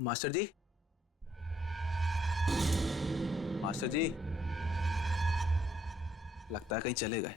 Master जी, master जी, लगता है कहीं चले गए।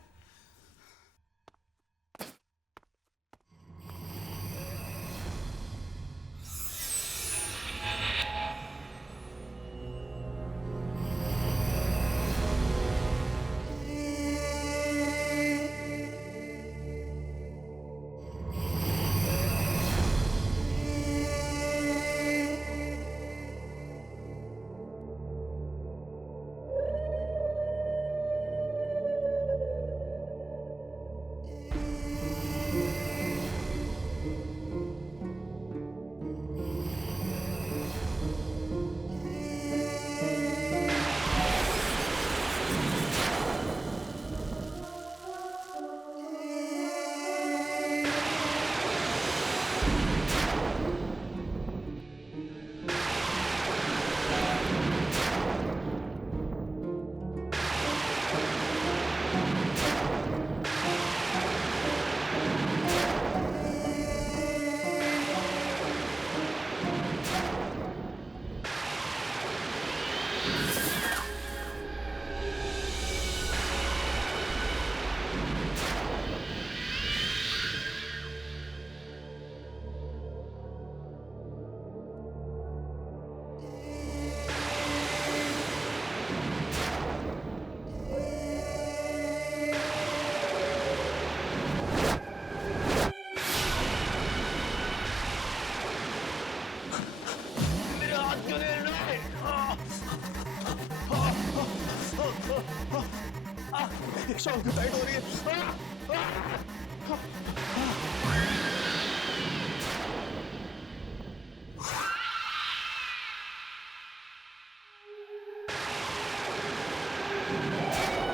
शॉल टाइट हो रही है।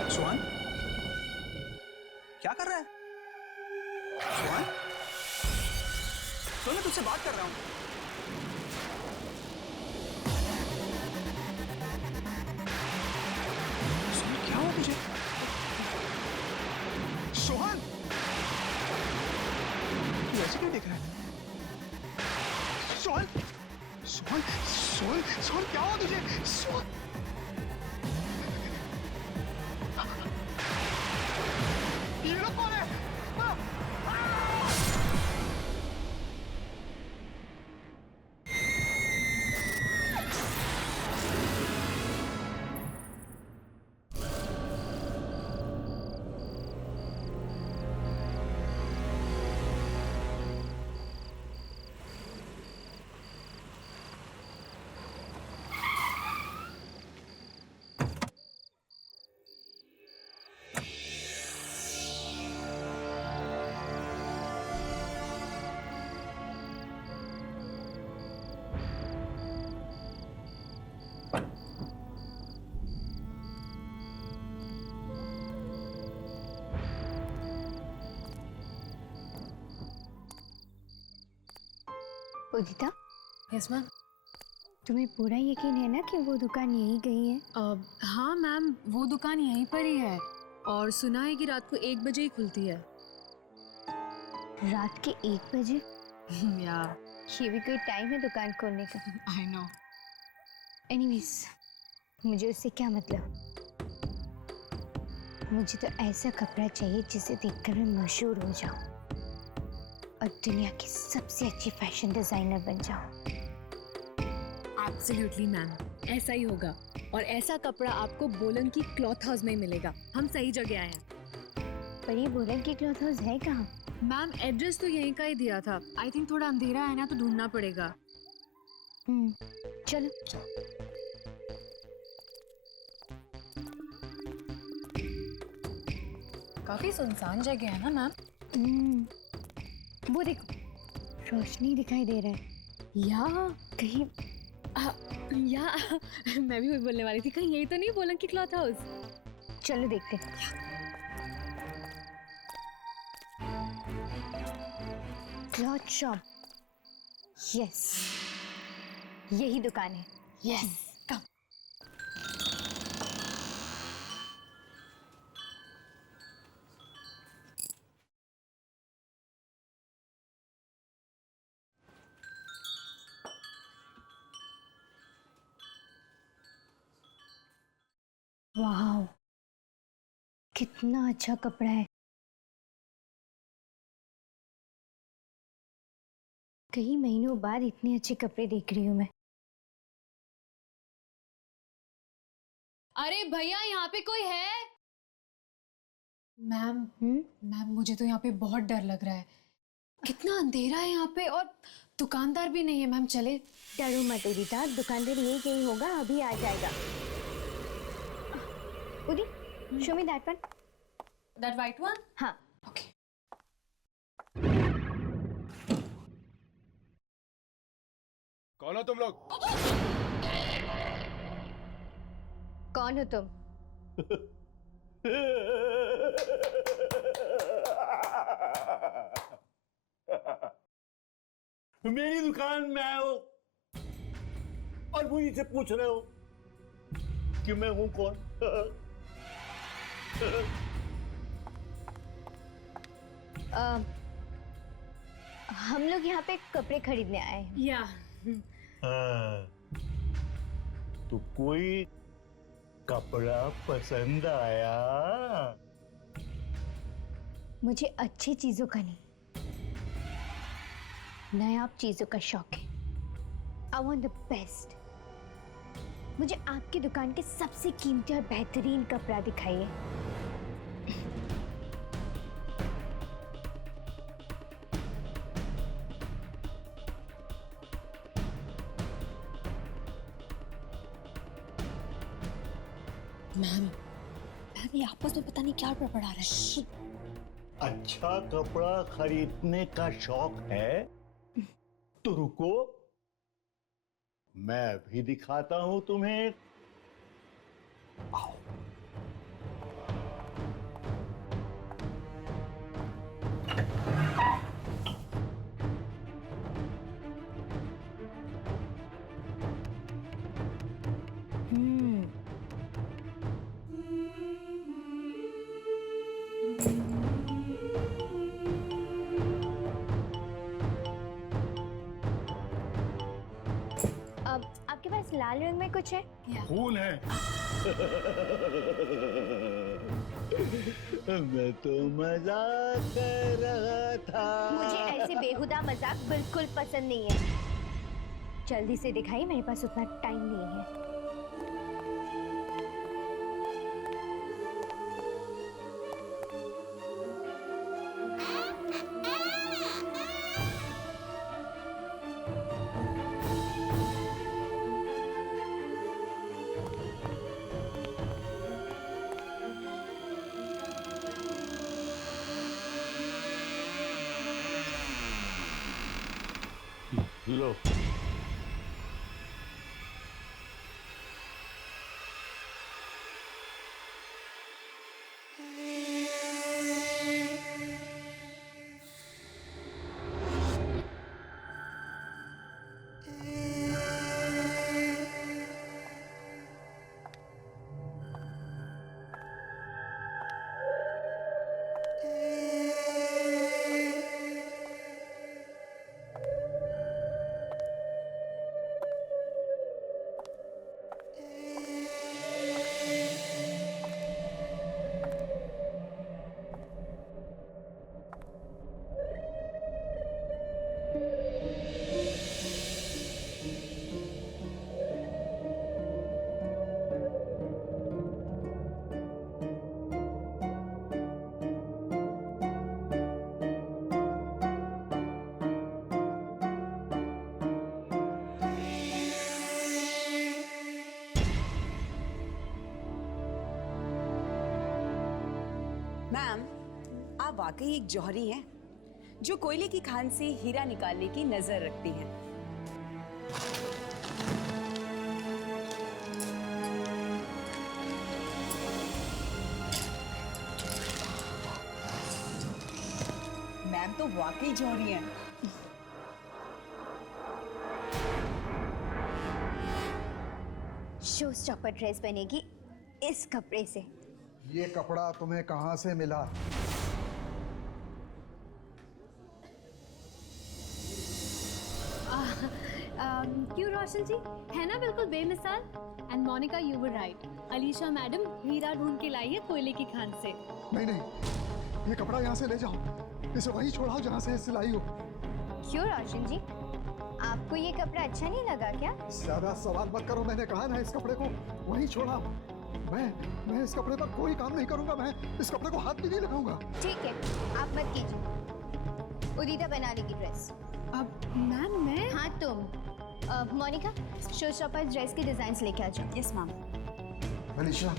सुहान, क्या कर रहा है? सुहान, सुन, मैं तुझसे बात कर रहा हूं। सुन, क्या हुआ तुझे? सोहन, तू ऐसे क्यों देख रहा है? सोहन, सोहन, सोहन, सोहन, क्या हुआ तुझे? सोहन, ये लोग कौन है? उदिता, यस मैम। तुम्हें पूरा यकीन है ना कि वो दुकान यहीं कहीं है? हाँ मैम, वो दुकान यहीं पर ही है और सुना है कि रात को 1 बजे ही खुलती है। रात के 1 बजे? या ये भी कोई टाइम है दुकान खोलने का? I know. एनीवेज, मुझे उससे क्या मतलब? मुझे तो ऐसा कपड़ा चाहिए जिसे देखकर मैं मशहूर हो जाऊं और दुनिया की सबसे अच्छी फैशन डिजाइनर बन जाऊं। एब्सोल्युटली मैम, ऐसा ही होगा और ऐसा कपड़ा आपको बोलन की क्लॉथ हाउस में मिलेगा। हम सही जगह आए हैं। पर ये बोलन की क्लॉथ हाउस है कहाँ? मैम एड्रेस तो यहीं का ही दिया था। आई थिंक थोड़ा अंधेरा है ना, तो ढूंढना पड़ेगा। चलो। काफी सुनसान जगह है ना मैम? वो देखो, रोशनी दिखाई दे रहा है। या कहीं या मैं भी वही बोलने वाली थी, कहीं यही तो नहीं बोलन की क्लॉथ हाउस? चलो देखते हैं। क्लॉथ शॉप, यस, यही दुकान है। यस, कम। वाह, कितना अच्छा कपड़ा है। कई महीनों बाद इतने अच्छे कपड़े देख रही हूँ मैं। अरे भैया, यहाँ पे कोई है? मैम, हम्म? मैम मुझे तो यहाँ पे बहुत डर लग रहा है। कितना अंधेरा है यहाँ पे, और दुकानदार भी नहीं है। मैम चले? डरो मत उदिता, दुकानदार ये कहीं होगा, अभी आ जाएगा। उदी, show me that one. That white one? हाँ। ओके। कौन हो तुम लोग? कौन हो तुम? मेरी दुकान में आए हो और मुझे से पूछ रहे हो कि मैं हूं कौन? हम लोग यहाँ पे कपड़े खरीदने आए हैं। या तो कोई कपड़ा पसंद आया? मुझे अच्छी चीजों का नहीं, नायाब चीजों का शौक है। I want the best. मुझे आपकी दुकान के सबसे कीमती और बेहतरीन कपड़ा दिखाइए। मैम, ये आपस में पता नहीं क्या बड़बड़ा रहा है। अच्छा कपड़ा खरीदने का शौक है तो रुको, मैं भी दिखाता हूं तुम्हें। आओ। अब आपके पास लाल रंग में कुछ है? खून है। मैं तो मजाक कर रहा था। मुझे ऐसे बेहुदा मजाक बिल्कुल पसंद नहीं है। जल्दी से दिखाइए, मेरे पास उतना टाइम नहीं है। लो। मैम, आप वाकई एक जौहरी हैं जो कोयले की खान से हीरा निकालने की नजर रखती हैं। मैम तो वाकई जौहरी हैं। शो स्टॉपर ड्रेस बनेगी इस कपड़े से। ये कपड़ा तुम्हें कहाँ से मिला? क्यों रोशन जी, है ना बिल्कुल बेमिसाल। And Monica you were right, Alisha madam हीरा ढूंढ के लाई है कोयले की खान से। नहीं नहीं, ये कपड़ा यहाँ से ले जाओ, इसे वहीं छोड़ाओ जहाँ से सिलाई हो। क्यों रोशन जी, आपको ये कपड़ा अच्छा नहीं लगा क्या? ज्यादा सवाल मत करो, मैंने कहा ना इस कपड़े को वहीं छोड़ाओ। मैं इस कपड़े पर कोई काम नहीं करूंगा, मैं इस कपड़े को हाथ भी नहीं लगाऊंगा। ठीक है, आप मत कीजिए, उदिता बना लेगी ड्रेस। अब मैम मैं हाँ तुम मोनिका शो स्टॉपर ड्रेस के डिजाइन लेके आ जाओ। Yes ma'am. अलीशा,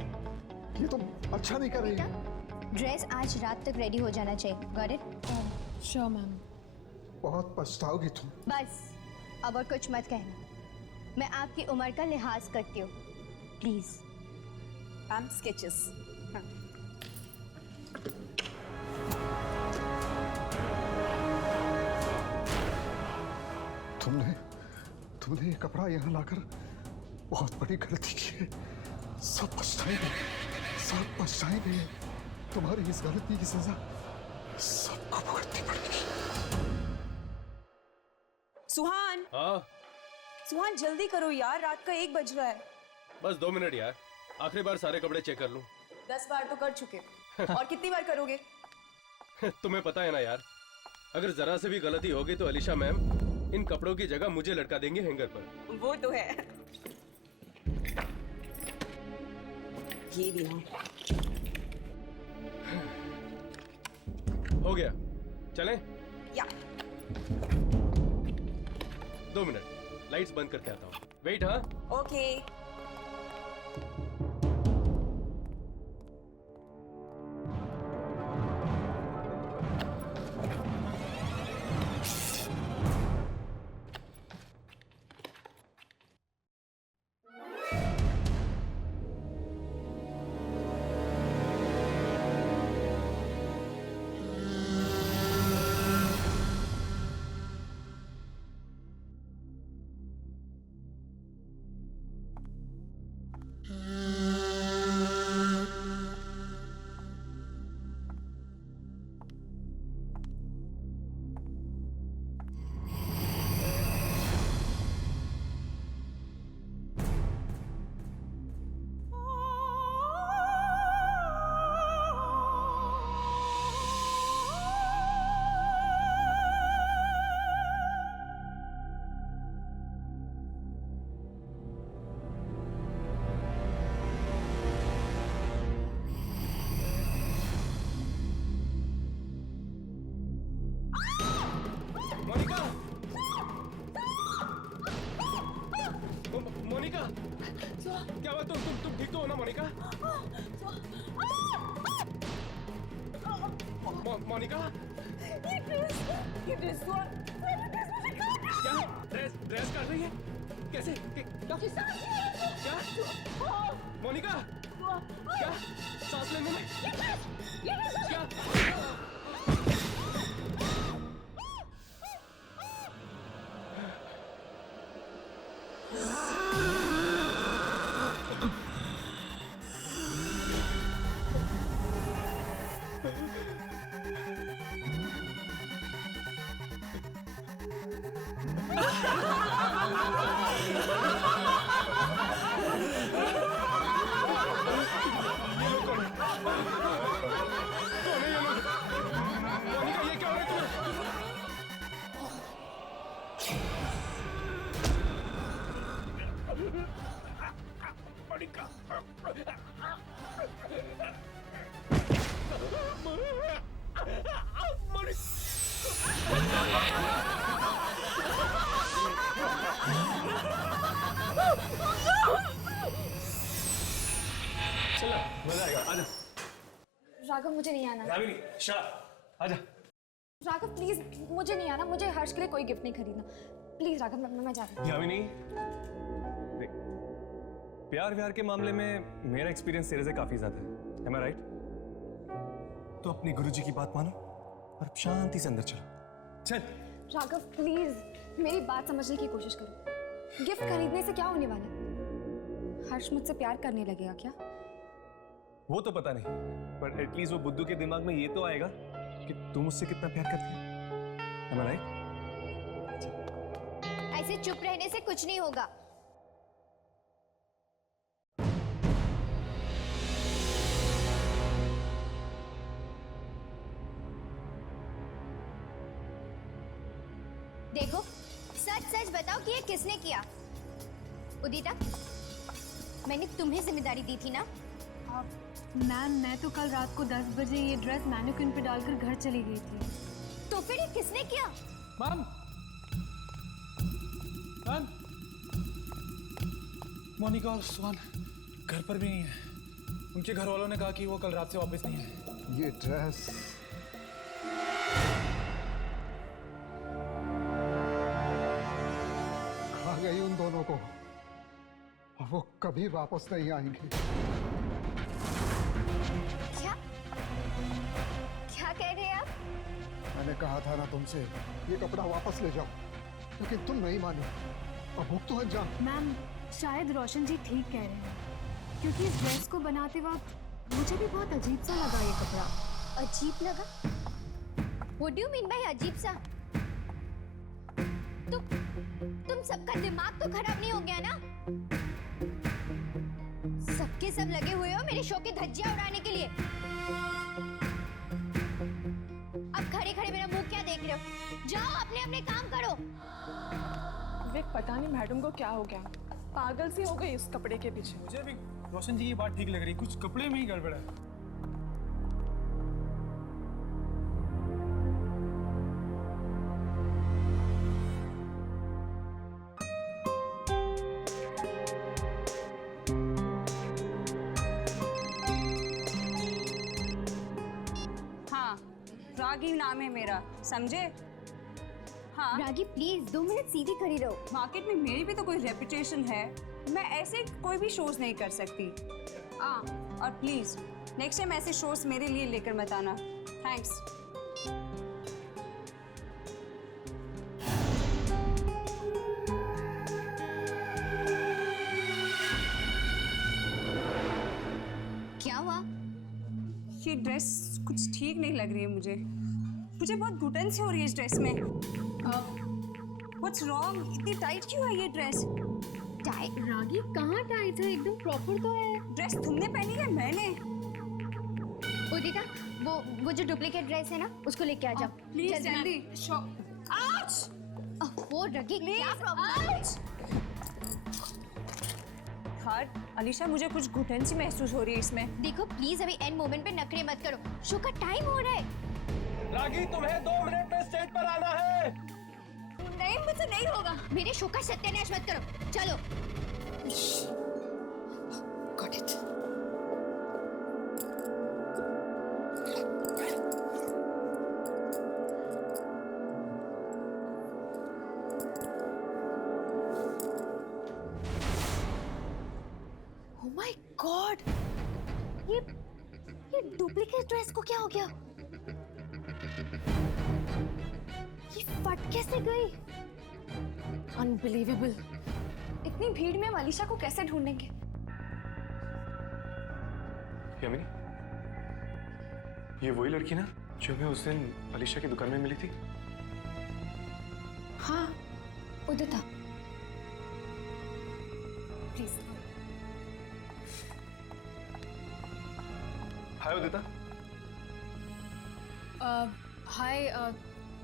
ये तुम अच्छा नहीं कर रही हो। ड्रेस आज रात तक रेडी हो जाना चाहिए। Got it? Sure ma'am. बहुत पछताओगी तुम। बस अब और कुछ मत कहना, मैं आपकी उम्र का लिहाज करती हूँ, प्लीज। Ma'am sketches. तुमने ये कपड़ा यहाँ लाकर बहुत बड़ी गलती की है। सब पछताएंगे। तुम्हारी इस गलती की सजा सबको भुगतनी पड़ेगी। सुहान, हाँ सुहान जल्दी करो यार, रात का 1 बज रहा है। बस 2 मिनट यार, आखिरी बार सारे कपड़े चेक कर लूं। 10 बार तो कर चुके और कितनी बार करोगे? तुम्हें पता है ना यार, अगर जरा से भी गलती होगी तो अलीशा मैम इन कपड़ों की जगह मुझे लटका देंगे हैंगर पर। वो तो है। ये भी ना। हो गया, चलें? या 2 मिनट, लाइट्स बंद करके आता हूँ। वेट। हाँ ओके। मोनिका, मोनिका, क्या हुआ? तुम ठीक तो हो ना मोनिका? मोनिका, ये ड्रेस क्या ड्रेस कर रही है? कैसे? क्या मोनिका, क्या सांस लेने में क्या? मोनिका, ये क्या हो रहा है चला, मजा आएगा। आजा राघव, मुझे नहीं आना। यामिनी, आजा। राघव प्लीज, मुझे नहीं आना। मुझे हर्ष के लिए कोई गिफ्ट नहीं खरीदना। प्लीज राघव, मैं जा रही हूँ। यामिनी, देख, प्यार व्यार के मामले में मेरा एक्सपीरियंस तेरे से काफी ज्यादा है। Am I right? तो अपने गुरुजी की बात मानो और शांति से अंदर चलो। चल। राघव प्लीज मेरी बात समझने की कोशिश करो। गिफ्ट खरीदने से क्या होने वाला है? हर्ष मुझसे प्यार करने लगेगा क्या? वो तो पता नहीं, पर एटलीस्ट वो बुद्धू के दिमाग में ये तो आएगा कि तुम मुझसे कितना प्यार करती है। Am I right? ऐसे चुप रहने से कुछ नहीं होगा। देखो, सच सच बताओ कि ये किसने किया? उदिता, मैंने तुम्हें जिम्मेदारी दी थी ना? मैम, मैं तो कल रात को 10 बजे ये ड्रेस मैनिक्विन पे डालकर घर चली गई थी। तो फिर ये किसने किया? मैम, मैम, मोनिका और सुहान घर पर भी नहीं है। उनके घर वालों ने कहा कि वो कल रात से वापस नहीं है। ये ड्रेस खा गई उन दोनों को और वो कभी वापस नहीं आएंगे। क्या क्या कह रहे हैं आप? मैंने कहा था ना तुमसे ये कपड़ा वापस ले जाओ, लेकिन तुम नहीं माने। अब भुगतो अंजाम। मैम, शायद रोशन जी ठीक कह रहे हैं, क्योंकि इस ड्रेस को बनाते वक्त मुझे भी बहुत अजीब सा लगा ये कपड़ा। अजीब लगा? What do you mean by अजीब सा? तुम सबका दिमाग तो खराब नहीं हो गया ना? सबके सब लगे हुए हो मेरे शो की धज्जियां उड़ाने के लिए। अब खड़े खड़े मेरा मुंह क्या देख रहे हो? जाओ अपने अपने काम करो। विक, पता नहीं मैडम को क्या हो गया, पागल सी हो गई इस कपड़े के पीछे। मुझे भी रोशन जी की बात ठीक लग रही, कुछ कपड़े में ही गड़बड़ है। हाँ, रागी नाम है मेरा, समझे? हाँ रागी, प्लीज 2 मिनट सीधी खड़ी रहो। मार्केट में मेरी भी तो कोई रेपुटेशन है, मैं ऐसे कोई भी शोज नहीं कर सकती। और प्लीज नेक्स्ट टाइम ऐसे शोज मेरे लिए लेकर मत आना। थैंक्स। क्या हुआ? ये ड्रेस कुछ ठीक नहीं लग रही है मुझे बहुत घुटन सी हो रही है इस ड्रेस में। What's wrong? इतनी टाइट क्यों है ये ड्रेस? टाइट? रागी, कहाँ टाइट है? एकदम प्रॉपर तो है। ड्रेस तुमने पहनी है? मैंने? उदिता, वो जो डुप्लीकेट ड्रेस है ना, उसको लेके आ जाओ। प्लीज जल्दी। वो रगी, क्या प्रॉब्लम है? हार्ट, अलीशा, मुझे कुछ घुटन सी महसूस हो रही है इसमें। देखो प्लीज, अभी एंड मोमेंट पे नखरे मत करो, शो का टाइम हो रहा है। रागी, तुम्हें 2 मिनट में स्टेज पर आना है। नहीं, मुझसे नहीं होगा। मेरे शो का सत्यानाश मत करो, चलो। Got it. Oh my God! ये डुप्लीकेट ड्रेस को क्या हो गया? ये फट कैसे गई? अनबिलीवेबल। इतनी भीड़ में हम अलीशा को कैसे ढूंढेंगे? यामिनी, ये वही लड़की ना जो हमें उस दिन अलीशा की दुकान में मिली थी? हाँ, उदिता। प्लीज। हाय उदिता। हाय,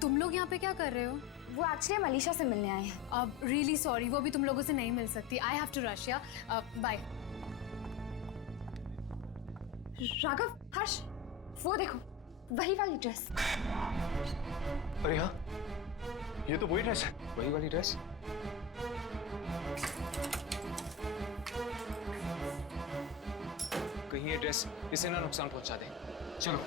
तुम लोग यहाँ पे क्या कर रहे हो? वो एक्चुअली हम अलीशा से मिलने आए हैं। अब रियली सॉरी, वो भी तुम लोगों से नहीं मिल सकती। I have to rush. या बाय। राघव, हर्ष, वो देखो, वही वाली ड्रेस। अरे हाँ, ये तो वही ड्रेस है। वही वाली ड्रेस। कहीं ये ड्रेस इसे ना नुकसान पहुंचा दे। चलो।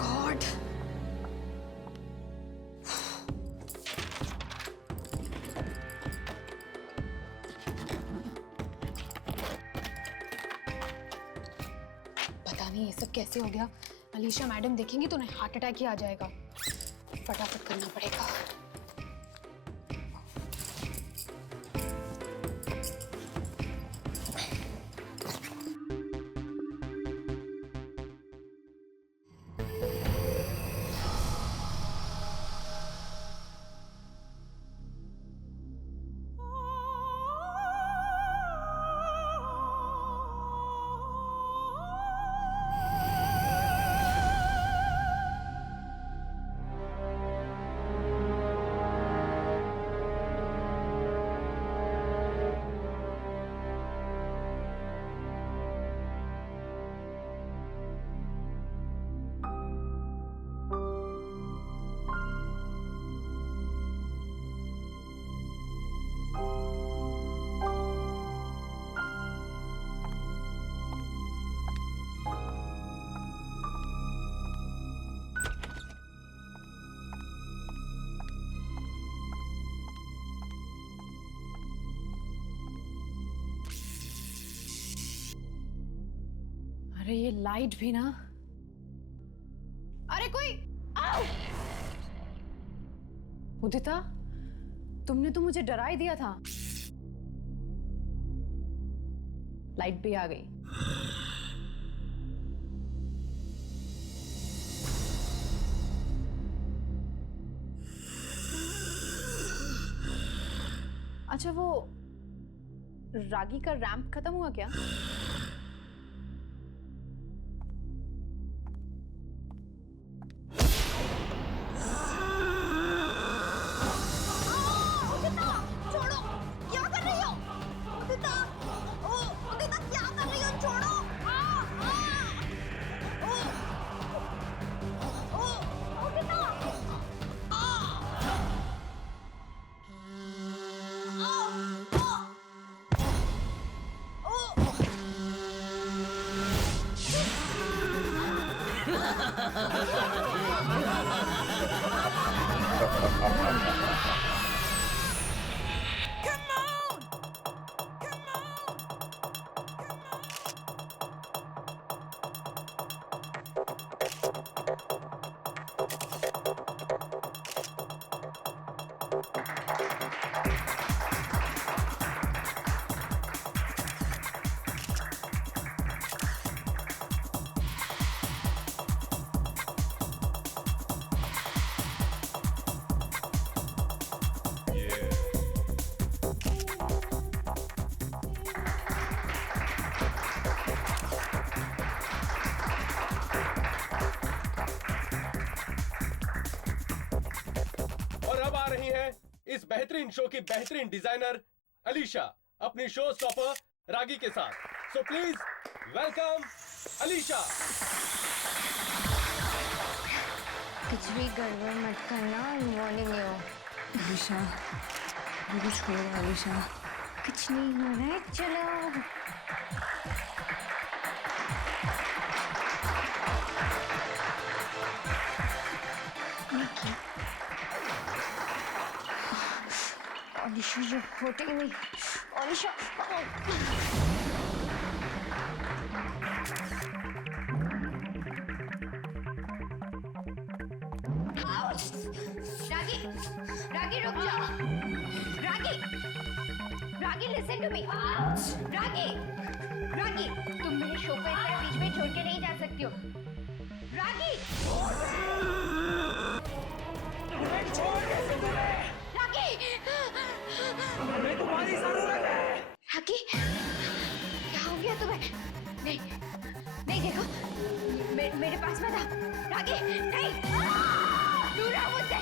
गॉड। पता नहीं ये सब कैसे हो गया। अलीशा मैडम देखेंगी तो उन्हें हार्ट अटैक ही आ जाएगा। फटाफट करना पड़ेगा। अरे ये लाइट भी ना। अरे कोई आओ! उदिता, तुमने तो मुझे डरा ही दिया था। लाइट भी आ गई। अच्छा, वो रागी का रैंप खत्म हुआ क्या? इस बेहतरीन शो की बेहतरीन डिजाइनर अलीशा अपनी शो स्टॉपर रागी के साथ। So please welcome Alisha. कुछ भी गड़बड़ मत करना, वार्निंग हो। अलीशा, मुझे छोड़ो अलीशा। कुछ नहीं हो रहा है, चलो। अलीशा जो फटेगी नहीं। अलीशा रागी, रागी रुक जाओ। रागी, रागी लिसन टू मी। रागी, रागी तुम मेरे शो को इस तरह बीच में छोड़ के नहीं जा सकती हो। रागी, हमें तुम्हारी जरूरत है। रागी, क्या हो गया तुम्हें? नहीं, नहीं देखो, मेरे पास मत आओ। रागी, नहीं, दूर रहो मुझसे।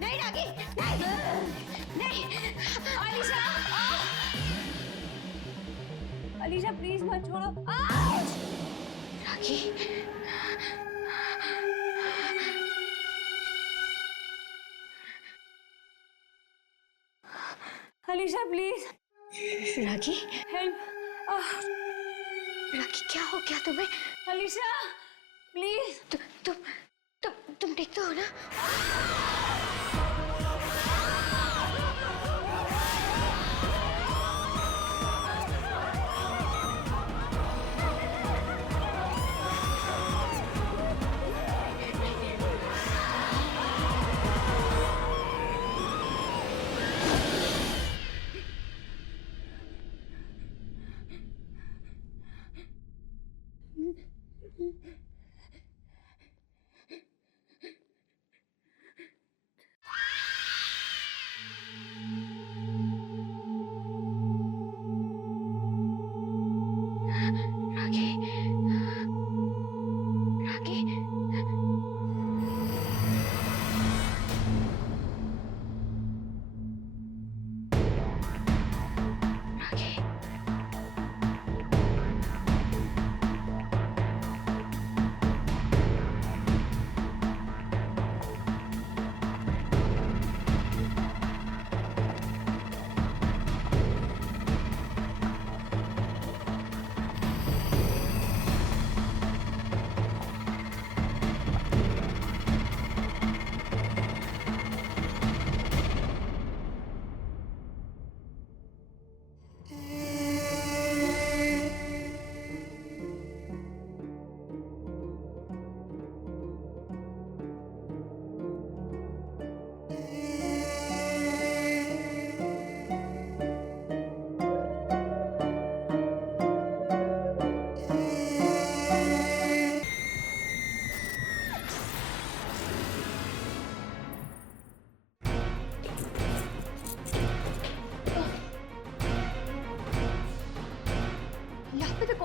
नहीं रागी, नहीं, नहीं, अलीशा, अलीशा प्लीज मत छोड़ो। रागी, अलीशा प्लीज। रागी, हेल्प। रागी क्या हो गया तुम्हें? अलीशा प्लीज। तुम ठीक तो हो ना?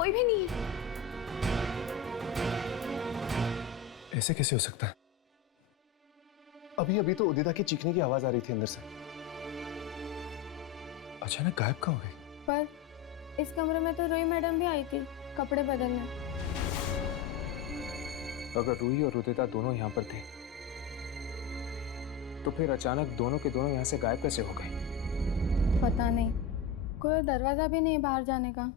कोई भी नहीं है। ऐसे कैसे हो सकता है? अभी अभी तो उदिता की चीखने की आवाज आ रही थी अंदर से, अचानक गायब कहाँ हो गई? पर इस कमरे में तो रूही मैडम भी आई थी कपड़े बदलने। अगर रूही और उदिता दोनों यहाँ पर थे तो फिर अचानक दोनों के दोनों यहाँ से गायब कैसे हो गए? पता नहीं, कोई दरवाजा भी नहीं बाहर जाने का।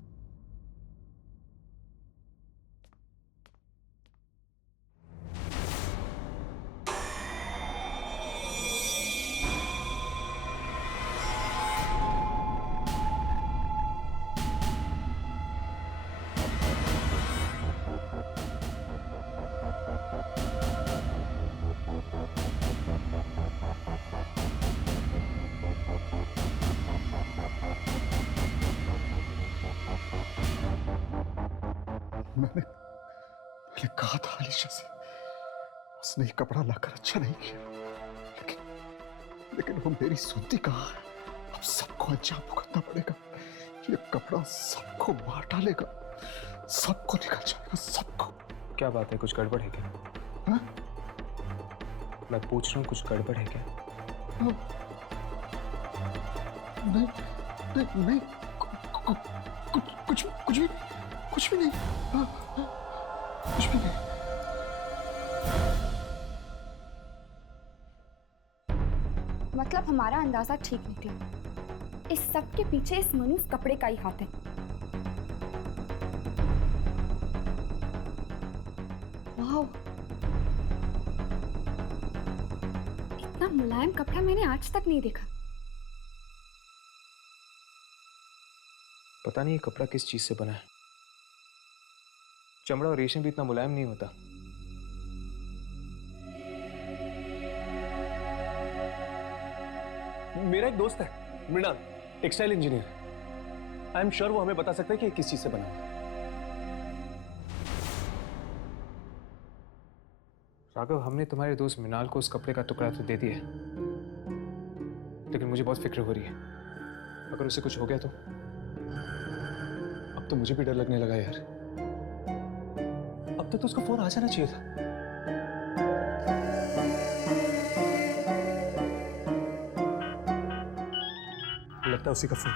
मैंने कहा था अलीशा से, उसने ये कपड़ा लाकर अच्छा नहीं किया, लेकिन वो मेरी सुनती कहाँ है। अब सबको अंजाम भुगतना पड़ेगा। ये कपड़ा सबको मार डालेगा, सबको निकल जाएगा, सबको। क्या बात है, कुछ गड़बड़ है क्या? हा? मैं पूछ रहा हूँ, कुछ गड़बड़ है क्या? नहीं नहीं नहीं, कुछ भी नहीं, कुछ भी नहीं। मतलब हमारा अंदाजा ठीक निकला। इस सब के पीछे इस मनुष्य कपड़े का ही हाथ है। वाह, इतना मुलायम कपड़ा मैंने आज तक नहीं देखा। पता नहीं ये कपड़ा किस चीज से बना है। चमड़ा और रेशम भी इतना मुलायम नहीं होता। मेरा एक दोस्त है Mrinal, textile engineer. I am sure वो हमें बता सकता है कि किस चीज से बना है। राघव, हमने तुम्हारे दोस्त मृणाल को उस कपड़े का टुकड़ा तो दे दिया है, लेकिन मुझे बहुत फिक्र हो रही है। अगर उसे कुछ हो गया तो? अब तो मुझे भी डर लगने लगा यार। अब तक तो उसका फोन आ जाना चाहिए था। लगता है उसी का फोन।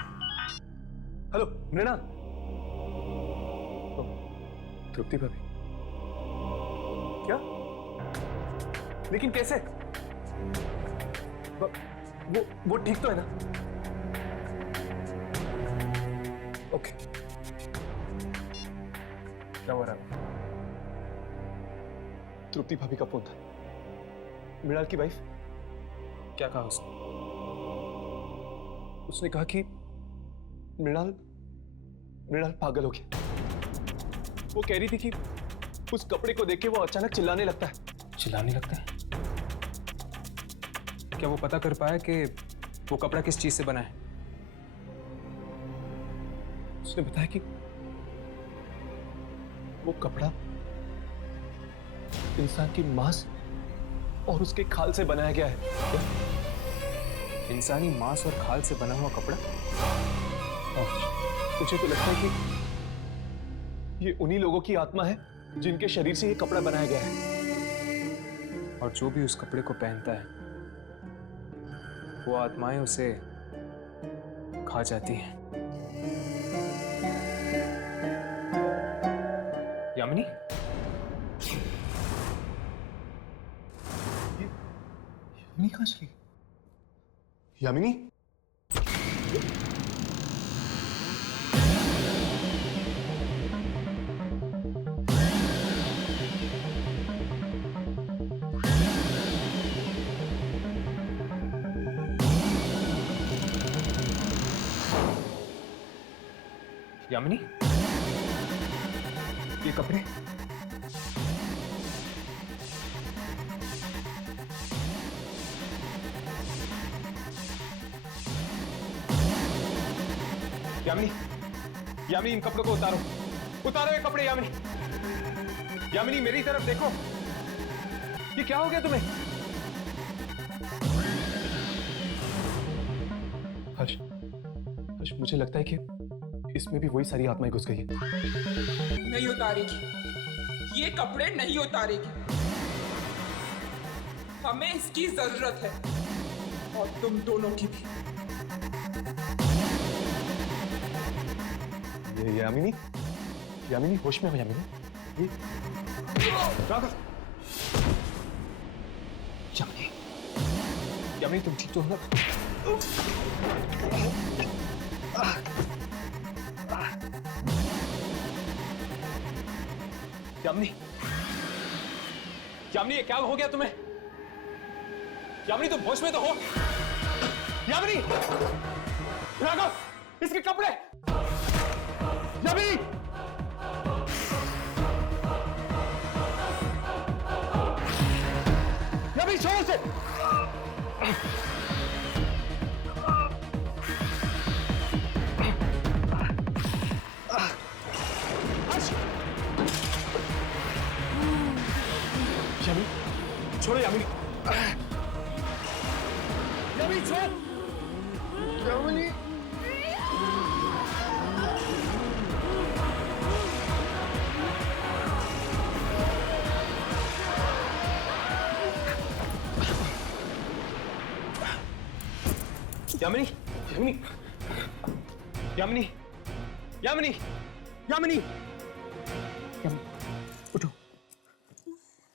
हेलो मृणाल। तृप्ति भाभी? क्या? लेकिन कैसे? वो ठीक तो है ना? ओके। क्या हो रहा है? तृप्ति भाभी का फोन था, मृणाल की वाइफ। क्या कहा उसने? उसने कहा कि मृणाल पागल हो गया। वो कह रही थी कि उस कपड़े को देख के वो अचानक चिल्लाने लगता है। चिल्लाने लगता है? क्या वो पता कर पाया कि वो कपड़ा किस चीज से बना है? उसने बताया कि वो कपड़ा इंसान की मांस और उसके खाल से बनाया गया है। इंसानी मांस और खाल से बना हुआ कपड़ा? मुझे तो लगता है कि ये उन्हीं लोगों की आत्मा है जिनके शरीर से ये कपड़ा बनाया गया है। और जो भी उस कपड़े को पहनता है, वो आत्माएं उसे खा जाती हैं। यामिनी? यामिनी कहाँ चली? यामिनी? यामिनी? ये कपड़े? यामिनी, यामिनी इन कपड़ों को उतारो, उतारो ये कपड़े। यामिनी, यामिनी मेरी तरफ देखो। ये क्या हो गया तुम्हें? हर्ष, मुझे लगता है कि इसमें भी वही सारी आत्माएं घुस गई है। नहीं उतारेगी, ये कपड़े नहीं उतारेगी। हमें इसकी जरूरत है, और तुम दोनों की भी। ये यामिनी, यामिनी होश में हो यामिनी। ये राघव, यामिनी, यामिनी तुम ठीक तो हो ना? यामिनी, यामिनी ये क्या हो गया तुम्हें? यामिनी तुम होश में तो हो? यामिनी, राघव, इसके कपड़े। यामिनी, यामिनी जोर से। यामिनी, छोड़ो यामिनी। यामिनी छोड़। यामिनी। यामिनी, यामिनी, यामिनी, यामिनी, यामिनी, यामिनी, उठो,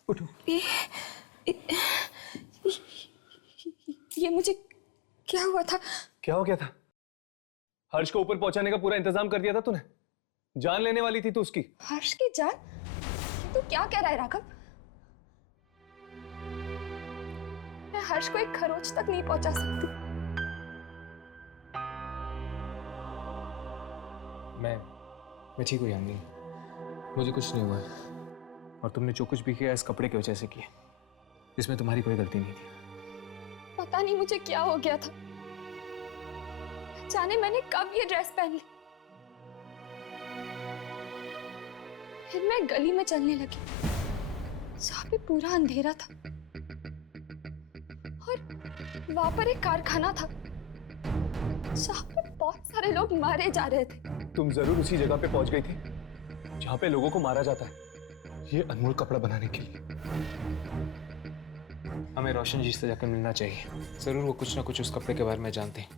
उठो। ये मुझे क्या हुआ था? क्या हो गया था? हर्ष को ऊपर पहुंचाने का पूरा इंतजाम कर दिया था तूने। जान लेने वाली थी तू उसकी। हर्ष की जान? ये तू क्या कह रहा है राघव? मैं हर्ष को एक खरोच तक नहीं पहुंचा सकती। मैं ठीक हूँ यामिनी, मुझे कुछ नहीं हुआ है। और तुमने जो कुछ भी किया इस कपड़े की वजह से किया, इसमें तुम्हारी कोई गलती नहीं थी। पता नहीं मुझे क्या हो गया था, जाने मैंने कब ये ड्रेस पहन ली। फिर मैं गली में चलने लगी जहाँ पे पूरा अंधेरा था, और वहां पर एक कारखाना था जहाँ पे बहुत सारे लोग मारे जा रहे थे। तुम जरूर उसी जगह पे पहुंच गई थी जहाँ पे लोगों को मारा जाता है, ये अनमोल कपड़ा बनाने के लिए। हमें रोशन जी से जाकर मिलना चाहिए। जरूर वो कुछ ना कुछ उस कपड़े के बारे में जानते हैं,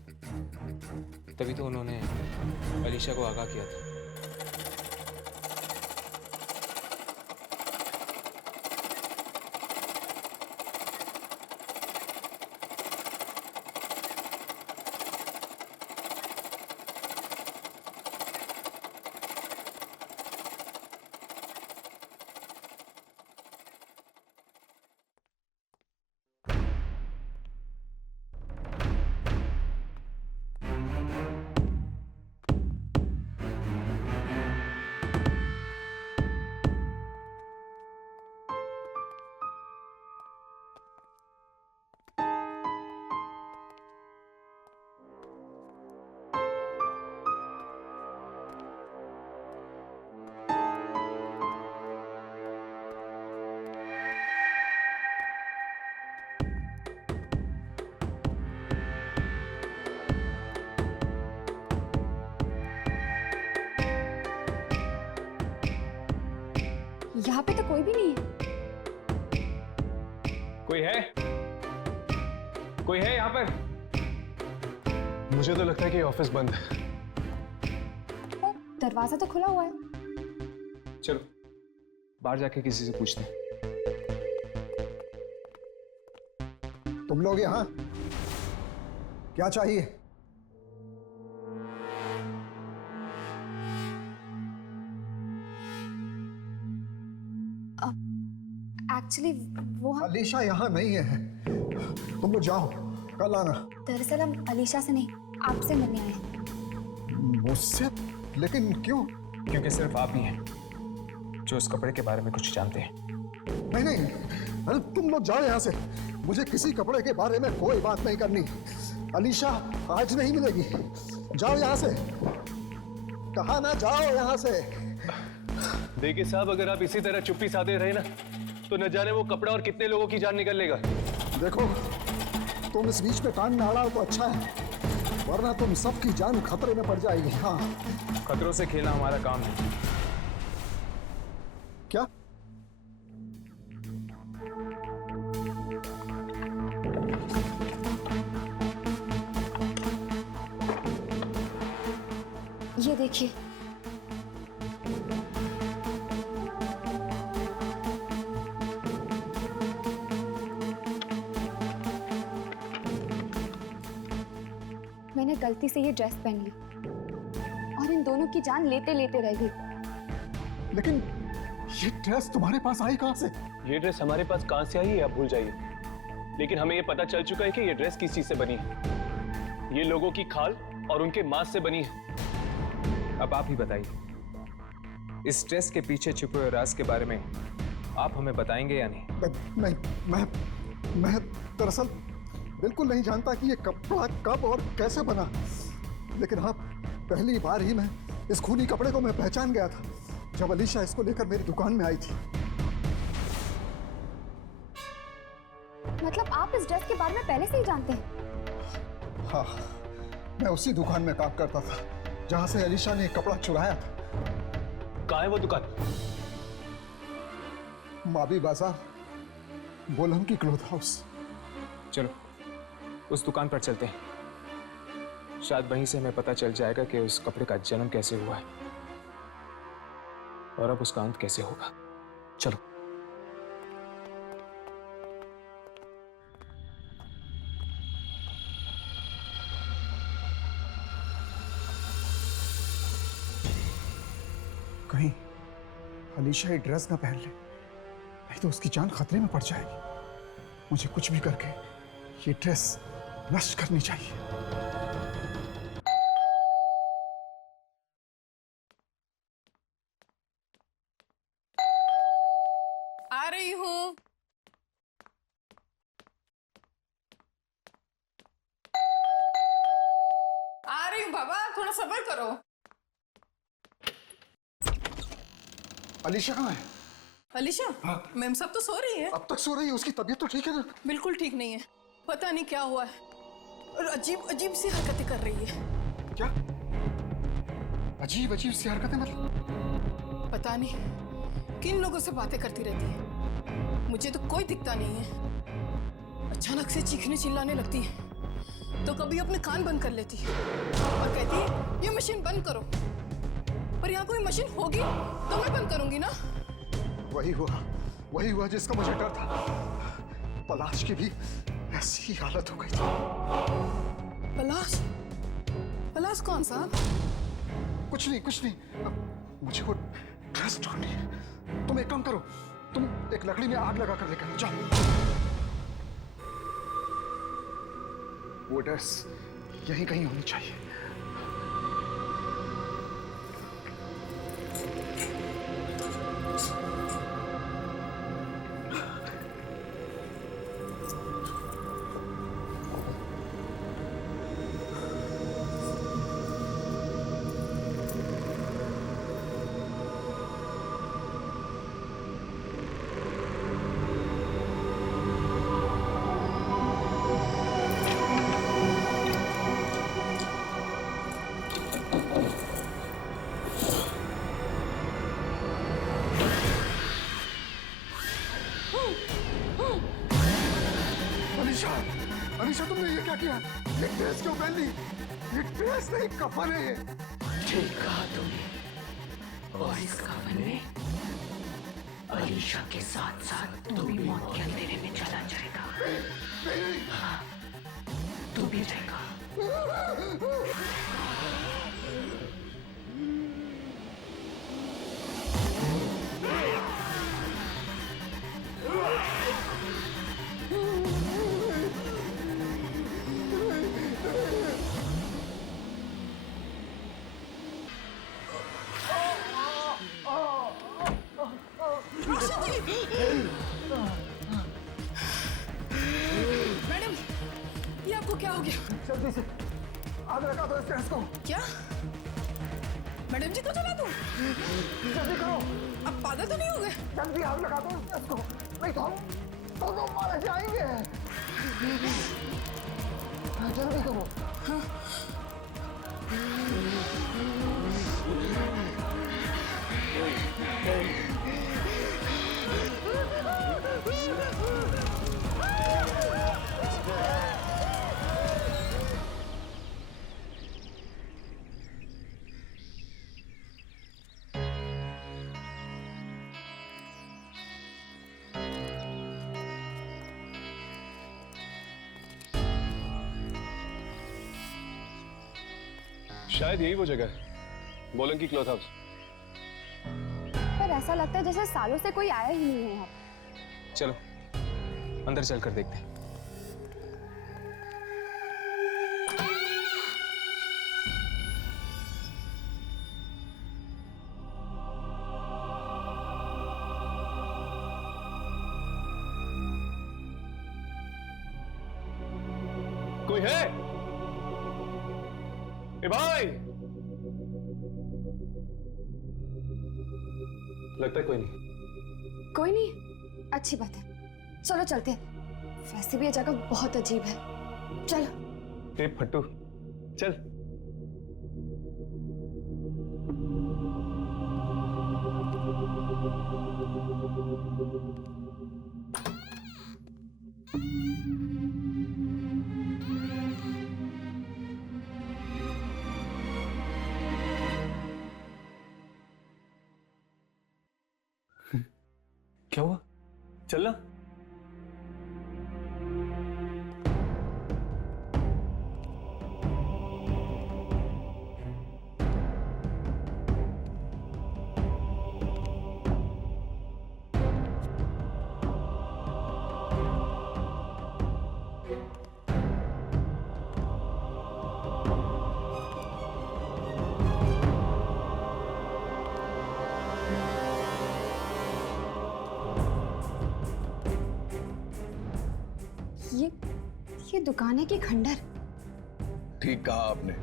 तभी तो उन्होंने अलीशा को आगाह किया था। यहाँ पे तो कोई भी नहीं है। कोई है? कोई है यहाँ पर? मुझे तो लगता है कि ऑफिस बंद है। पर दरवाजा तो खुला हुआ है। चलो बाहर जाके किसी से पूछते हैं। तुम लोग यहाँ क्या चाहिए? एक्चुअली वो हम अलीशा यहाँ नहीं है, तुम लोग जाओ, कल आना। दरअसल हम अलीशा से नहीं आपसे मिलने आए हैं। मुझसे? लेकिन क्यों? क्योंकि सिर्फ आप ही हैं जो इस कपड़े के बारे में कुछ जानते हैं। नहीं नहीं, अरे तुम लोग जाओ यहाँ से, मुझे किसी कपड़े के बारे में कोई बात नहीं करनी। अलीशा आज नहीं मिलेगी, जाओ यहाँ से, कहा ना जाओ यहाँ से। देखिए साहब, अगर आप इसी तरह चुप्पी साधे रहे ना तो न जाने वो कपड़ा और कितने लोगों की जान निकल लेगा। देखो तुम इस बीच में कान में आ रहा हो तो अच्छा है, वरना तुम सबकी जान खतरे में पड़ जाएगी। हाँ, खतरों से खेलना हमारा काम है। क्या? ये देखिए, मैंने गलती से ये ड्रेस पहन ली और इन दोनों की जान लेते लेते रह गई। लेकिन ये ड्रेस तुम्हारे पास आई कहां से? ये ड्रेस हमारे पास कहां से आई है आप भूल जाइए, लेकिन हमें ये पता चल चुका है कि ये ड्रेस किस चीज से बनी है। ये लोगों की खाल और उनके मांस से बनी है। अब आप ही बताइए, इस ड्रेस के पीछे छुपे हुए राज के बारे में आप हमें बताएंगे या नहीं? नहीं, मैं दरअसल बिल्कुल नहीं जानता कि ये कपड़ा कब और कैसे बना, लेकिन हाँ, पहली बार ही मैं इस खूनी कपड़े को मैं पहचान गया था जब अलीशा इसको लेकर मेरी दुकान में आई थी। मतलब आप इस ड्रेस के बारे में पहले से ही जानते हैं? हाँ, मैं उसी दुकान में काम करता था जहां से अलीशा ने कपड़ा चुराया था। कहाँ है वो दुकान? माबी बाजार, बोलम की क्लोथ हाउस। चलो उस दुकान पर चलते हैं, शायद वहीं से हमें पता चल जाएगा कि उस कपड़े का जन्म कैसे हुआ है और अब उसका अंत कैसे होगा। चलो। कहीं अलीशा ये ड्रेस ना पहन ले, नहीं तो उसकी जान खतरे में पड़ जाएगी। मुझे कुछ भी करके ये ड्रेस नष्ट करनी चाहिए। आ रही हूँ। आ रही हूँ बाबा, थोड़ा सब्र करो। अलीशा कहाँ है? अलीशा? हाँ। मैम सब तो सो रही है। अब तक सो रही है? उसकी तबीयत तो ठीक है ना? बिल्कुल ठीक नहीं है, पता नहीं क्या हुआ है और अजीब अजीब सी हरकतें कर रही है। क्या अजीब अजीब सी हरकतें? मतलब पता नहीं किन लोगों से बातें करती रहती है, मुझे तो कोई दिखता नहीं है। अचानक से चीखने चिल्लाने लगती है तो कभी अपने कान बंद कर लेती है और कहती है ये मशीन बंद करो, पर यहाँ कोई मशीन होगी तो मैं बंद करूंगी ना। वही हुआ जिसका मुझे डर था। पलाश की भी ऐसी ही हालत हो गई थी। पलाश कौन सा? कुछ नहीं, मुझे वो ड्रेस ढूंढनी है। तुम एक काम करो, तुम एक लकड़ी में आग लगा कर लेकर जाओ। वो ड्रेस यहीं कहीं होनी चाहिए। अलीशा, तुमने ये क्या किया? ये ड्रेस क्यों पहन ली? ये ड्रेस नहीं, कफन है ये। ठीक कहा तुमने, और इस कफन में अलीशा के साथ साथ तू भी मौत के अंधेरे में चला जाएगा। हाँ, तू भी जाएगा। मैडम, ये आपको क्या हो गया? जल्दी से आग लगा दो इस ड्रेस को। क्या? मैडम जी को जला दूं? जल्दी करो। अब पागल तो नहीं हो गए? जल्दी आग लगा दो इस ड्रेस को, नहीं तो हम दोनों मारे जाएंगे। जल्दी करो। हाँ। शायद यही वो जगह है, बोलन की क्लॉथ हाउस। पर ऐसा लगता है जैसे सालों से कोई आया ही नहीं है यहाँ। चलो अंदर चलकर देखते हैं। कोई है? ए भाई, लगता है कोई नहीं। कोई नहीं, अच्छी बात है, चलो चलते हैं। वैसे भी ये जगह बहुत अजीब है, चलो। ए फट्टू, चल। क्या हुआ? चलना। ये दुकान है कि खंडर? ठीक कहा आपने।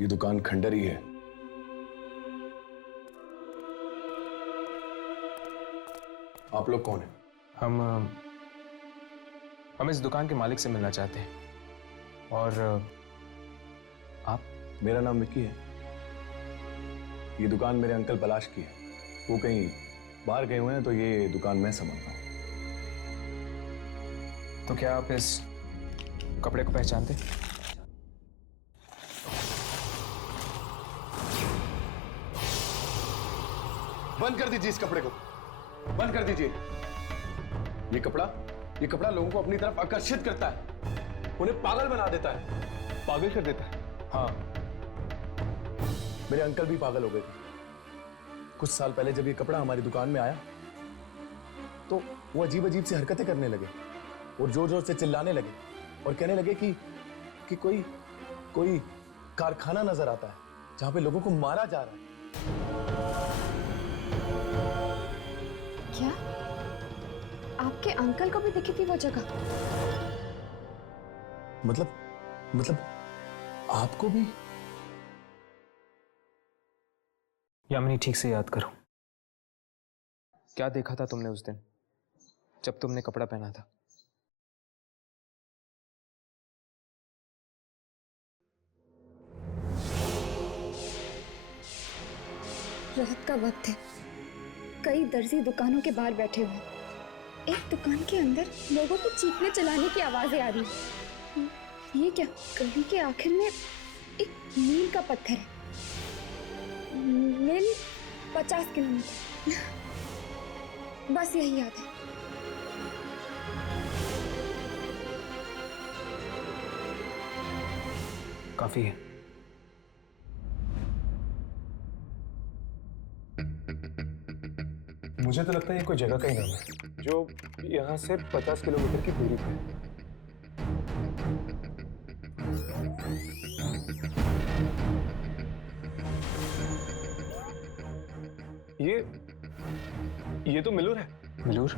ये दुकान खंडर ही है। आप लोग कौन हैं? हम इस दुकान के मालिक से मिलना चाहते हैं। और आप? मेरा नाम विक्की है। ये दुकान मेरे अंकल पलाश की है, वो कहीं बाहर गए हुए हैं, तो ये दुकान मैं संभालता हूं। तो क्या आप इस कपड़े को पहचानते? बंद कर दीजिए इस कपड़े को, बंद कर दीजिए। ये कपड़ा लोगों को अपनी तरफ आकर्षित करता है, उन्हें पागल बना देता है। पागल कर देता है? हाँ, मेरे अंकल भी पागल हो गए थे। कुछ साल पहले जब ये कपड़ा हमारी दुकान में आया तो वो अजीब अजीब सी हरकतें करने लगे और जोर जोर से चिल्लाने लगे और कहने लगे कि कोई कारखाना नजर आता है जहां पे लोगों को मारा जा रहा है। क्या आपके अंकल को भी दिखी थी वो जगह? मतलब आपको भी? यामिनी, ठीक से याद करो, क्या देखा था तुमने उस दिन जब तुमने कपड़ा पहना था? रात का वक्त है, कई दर्जी दुकानों के बाहर बैठे हुए, एक दुकान के अंदर लोगों को चीखने चिल्लाने की आवाजें आ रही है। ये क्या? गली के आखिर में एक मील का पत्थर है, मील 50 किलोमीटर, बस यही याद है। काफी है। मुझे तो लगता है ये कोई जगह का ही नाम है जो यहाँ से 50 किलोमीटर की दूरी पर है। ये तो मिलूर है। मिलूर?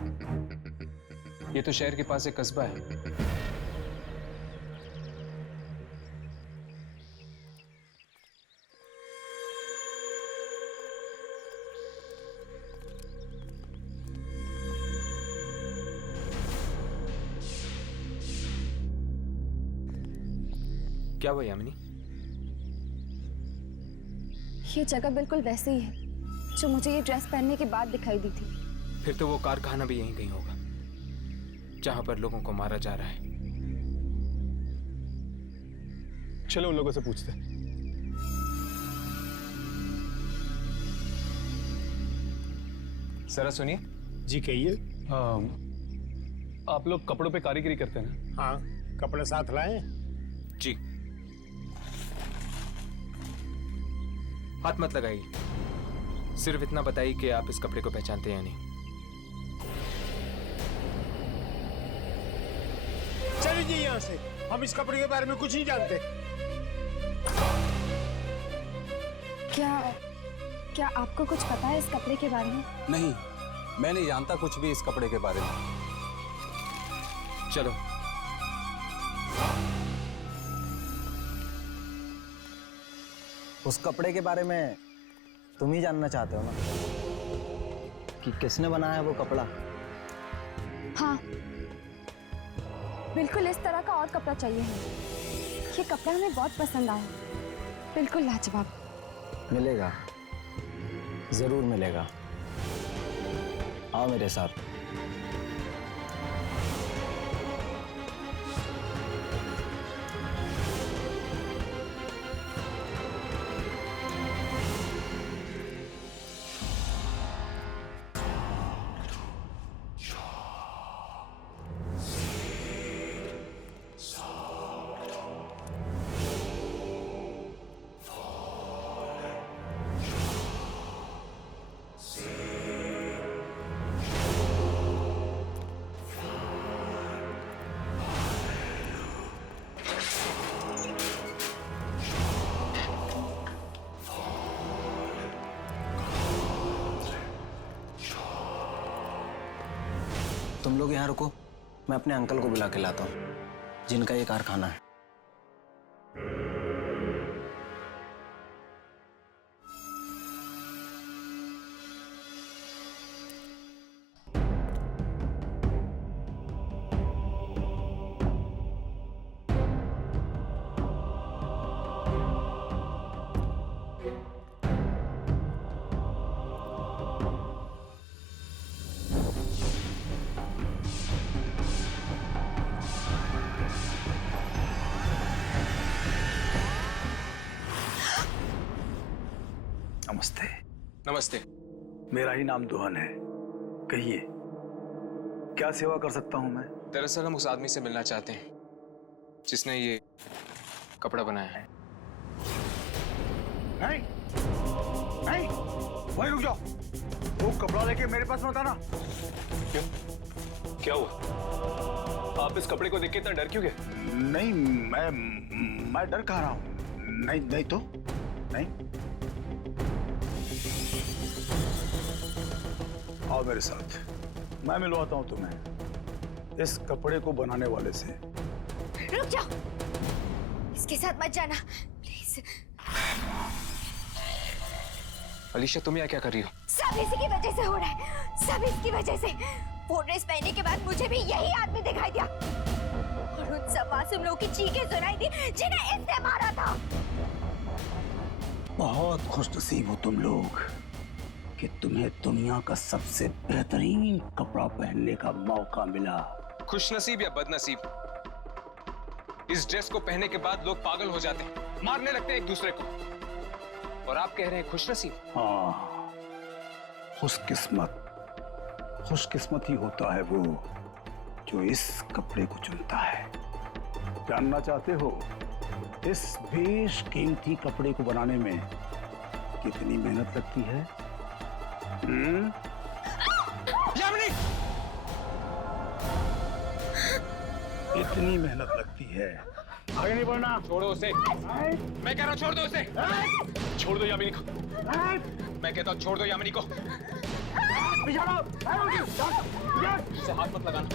ये तो शहर के पास एक कस्बा है। क्या हुआ यामिनी? ये जगह बिल्कुल वैसे ही है जो मुझे ये ड्रेस पहनने के बाद दिखाई दी थी। फिर तो वो कारखाना भी यहीं कहीं होगा जहां पर लोगों को मारा जा रहा है। चलो उन लोगों से पूछते हैं। जरा सुनिए। जी कहिए। आप लोग कपड़ों पे कारीगरी करते हैं ना? हाँ, कपड़े साथ लाए? जी। हाथ मत लगाइए, सिर्फ इतना बताइए कि आप इस कपड़े को पहचानते हैं या नहीं। चलिए जी यहाँ से, हम इस कपड़े के बारे में कुछ नहीं जानते। क्या आपको कुछ पता है इस कपड़े के बारे में? नहीं, मैं नहीं जानता कुछ भी इस कपड़े के बारे में। चलो। उस कपड़े के बारे में तुम ही जानना चाहते हो ना, कि किसने बनाया वो कपड़ा? हाँ, बिल्कुल इस तरह का और कपड़ा चाहिए हमें। ये कपड़ा हमें बहुत पसंद आया, बिल्कुल लाजवाब। मिलेगा, जरूर मिलेगा। आओ मेरे साथ। तुम लोग यहाँ रुको, मैं अपने अंकल को बुला के लाता हूँ जिनका ये कारखाना है। नमस्ते। नमस्ते। मेरा ही नाम दुहन है। कहिए, क्या सेवा कर सकता हूं मैं? दरअसल हम उस आदमी से मिलना चाहते हैं जिसने ये कपड़ा बनाया है। नहीं, नहीं, वहीं रुक जाओ। वो कपड़ा लेके मेरे पास मत आना। क्यों? क्या हुआ? आप इस कपड़े को देख के इतना डर क्यों गए? नहीं, मैं डर कह रहा हूं। नहीं, नहीं तो नहीं। आओ मेरे साथ, मैं मिलवाता हूं तुम्हें इस कपड़े को बनाने वाले से। रुक जाओ, इसके साथ मत जाना प्लीज। अलीशा, तुम यहाँ क्या कर रही हो? सब इसी की वजह से हो रहा है, सब इसकी वजह से। वो ड्रेस पहनने के बाद मुझे भी यही आदमी दिखाई दिया और उन सब मासूम लोगों की चीखें सुनाई दी जिन्हें इसने मारा था। बहुत खुशनसीब हो तुम लोग कि तुम्हें दुनिया का सबसे बेहतरीन कपड़ा पहनने का मौका मिला। खुशनसीब या बदनसीब, इस ड्रेस को पहनने के बाद लोग पागल हो जाते हैं, मारने लगते हैं एक दूसरे को, और आप कह रहे हैं खुशनसीब? हाँ, खुशकिस्मत ही होता है वो जो इस कपड़े को चुनता है। जानना चाहते हो इस बेशकीमती कपड़े को बनाने में कितनी मेहनत लगती है? यामिनी! इतनी मेहनत लगती है। आगे नहीं बढ़ना। छोड़ो उसे। मैं कह रहा हूँ छोड़ दो उसे। छोड़ दो यामिनी को। मैं कहता हूँ छोड़ दो यामिनी को। उसे हाथ मत लगाना।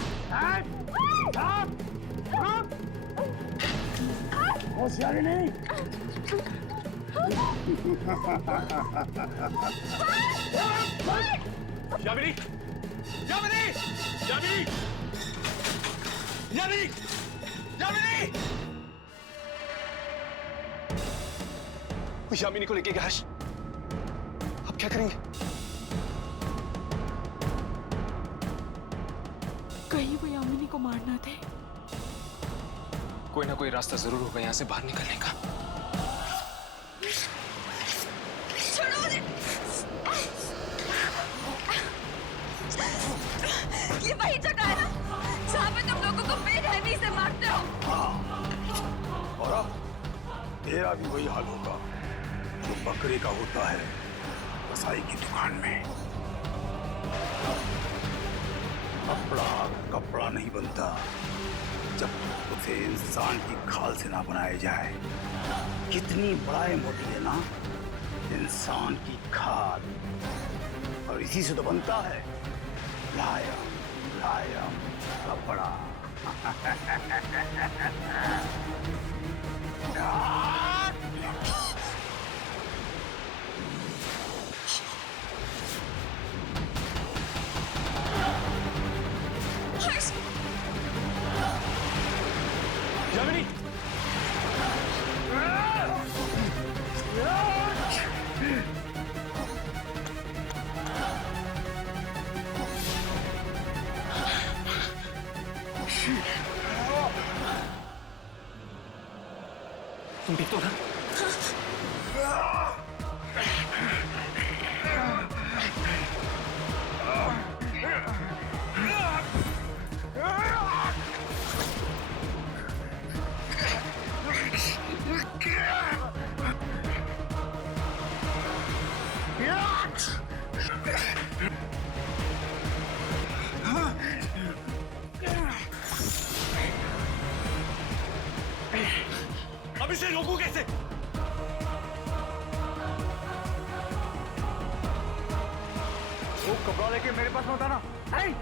होशियारी नहीं। यामिनी! यामिनी! यामिनी! यामिनी! यामिनी! वो यामिनी को लेके गया हर्ष। अब क्या करेंगे? कहीं वो यामिनी को मारना थे। कोई ना कोई रास्ता जरूर होगा यहाँ से बाहर निकलने का। छोड़ो मुझे। ये वही जगह है ना जहाँ पे तुम लोगों को बेरहमी से मारते हो। और अब तेरा भी वही हाल होगा जो बकरे का होता है कसाई की दुकान में। कपड़ा कपड़ा नहीं बनता जब उसे इंसान की खाल से ना बनाया जाए। कितनी बड़ाई मोटी है ना इंसान की खाल, और इसी से तो बनता है मुलायम मुलायम कपड़ा। यामिनी! तुम ठीक तो ना? अब इसे रोकूं कैसे? वो कपड़ा लेके मेरे पास मत आना। नहीं।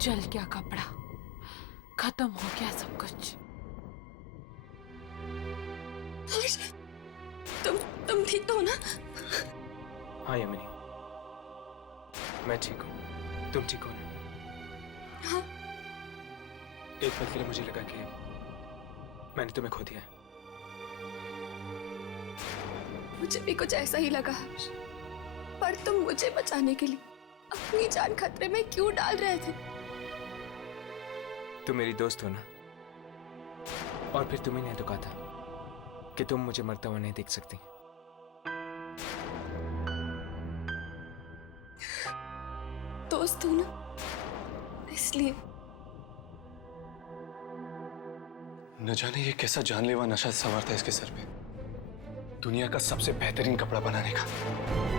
जल गया कपड़ा, खत्म हो गया सब कुछ। तुम ठीक तो हो ना? हाँ यामिनी, मैं ठीक हूँ। तुम ठीक हो ना? हाँ। एक पल के लिए मुझे लगा कि मैंने तुम्हें खो दिया है। मुझे भी कुछ ऐसा ही लगा हर्ष, पर तुम मुझे बचाने के लिए अपनी जान खतरे में क्यों डाल रहे थे? तुम मेरी दोस्त हो ना, और फिर तुम्ही ने तो कहा था कि तुम मुझे मरता हुआ नहीं देख सकती। दोस्त हो ना, इसलिए। न जाने ये कैसा जानलेवा नशा सवार था इसके सर पे, दुनिया का सबसे बेहतरीन कपड़ा बनाने का।